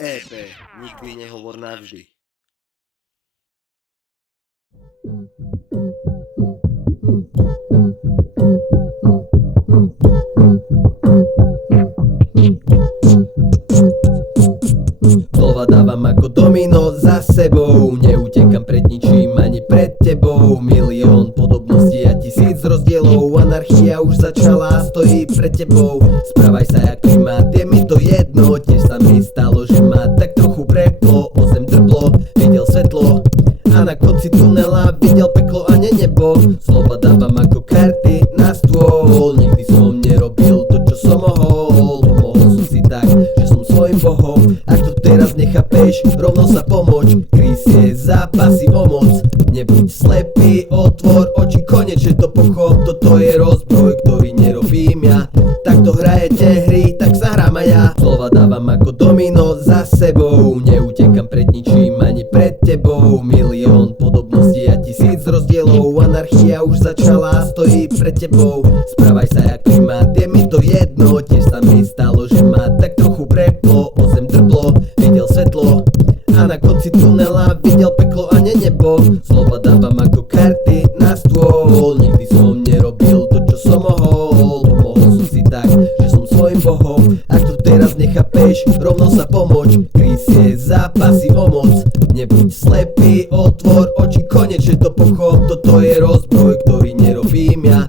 EP, nikdy nehovor navždy. Slova dávam ako domino za sebou, neutekam pred ničím ani pred tebou. Milión podobností a tisíc rozdielov, anarchia už začala, stojí pred tebou. Správaj sa jak primát, je mi to jedno, tiež sa mi stalo, že ma tak trochu preplo. O zem drblo, videl svetlo a na konci tunela videl peklo a ne nebo. Slova dávam ako karty na stôl, nikdy som nerobil to, čo som mohol. Pomohol som si tak, že som svojim bohom. Ak to teraz nechápeš, rovno sa pomôž. Kris je zápasy o moc, nebuď slepý, otvor oči, konečne to pochop. Toto je rozbroj, ktorý nerobím ja. Takto hrajete hry, tak zahrám aj ja. Slova dávam ako domino za sebou, neutekam pred ničím ani pred tebou. Milión podobností a tisíc rozdielov, anarchia už začala, stojí pred tebou. Správaj sa jak primát, je mi to jedno, tiež sa mi stalo, že ma tak trochu preplo. O zem drblo, videl svetlo a na konci tunela videl peklo a ne nebo. Slova dávam ako karty na stôl, nikdy som nerobil to, čo som mohol. Pomohol som si tak, že som svojim bohom. Ak to teraz nechápeš, rovno sa pomôž. Kris je zápasy o moc, nebuď slepý, otvor oči, konečne to pochop. Toto je rozbroj, ktorý nerobím ja.